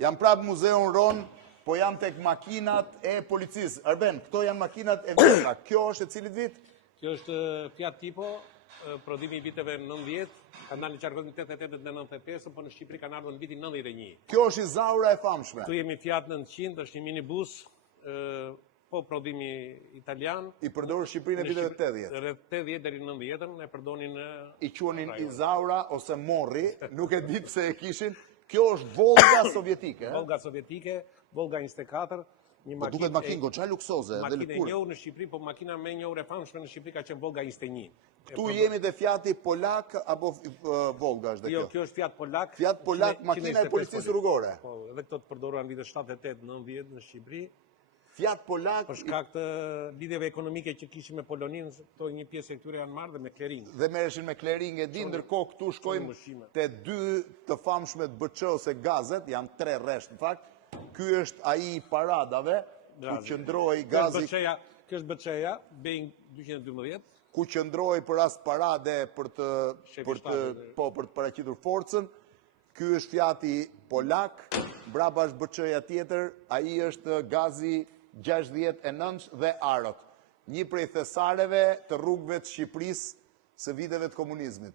Jam prapë muzeun Ron, po jam tek makinat e policisë. Arben, këto janë makinat e vjetra. Kjo është e cilit vit? Kjo është Fiat Tipo, prodhimi i viteve 90, ka dalë në qarkon 88 dhe 95, po në Shqipëri kanë ardhur në vitin 91. Kjo është i Zaura e famshme. Këtu jemi Fiat 900, është një minibus, po prodhimi italian. I përdorur Shqipërinë e viteve 80. Rreth 80 deri në 90-ën e përdonin I quhenin i Zaura ose Morri, nuk e di pse e kishin. Kjo është Volga sovjetike. Volga sovjetike, Volga 24, një Po duket makinë goxha luksoze dhe makinë e lëkur. njohur në Shqipëri, po makina më e njohur e famshme në Shqipëri ka qenë Volga 21. Tu jemi te Fiati Polak apo Volga është dhe kjo? Jo, kjo është Fiat Polak. Fiat Polak, makina e policisë rrugore. Po, edhe këto të përdoruan në vitet 78-90 në Shqipëri. Fiat Polak Për shkak të lidhjeve ekonomike që kishim me Poloninë, këto një pjesë e këtyre janë marrë dhe me Klering. dhe merreshin me Klering e di, ndërkohë këtu shkojmë te dy të famshmet BÇ ose gazet, janë 3 rresht në fakt. Ky është ai i paradave, ku qëndroi gazi. Kjo është BÇ-ja, Boeing 212. Ku qëndroi për rast parade për të paraqitur forcën. Ky është Fiati Polak, brapa është BÇ-ja tjetër, ai është gazi 69 dhe Arot. Një prej thesareve të rrugëve të Shqipërisë së viteve të komunizmit.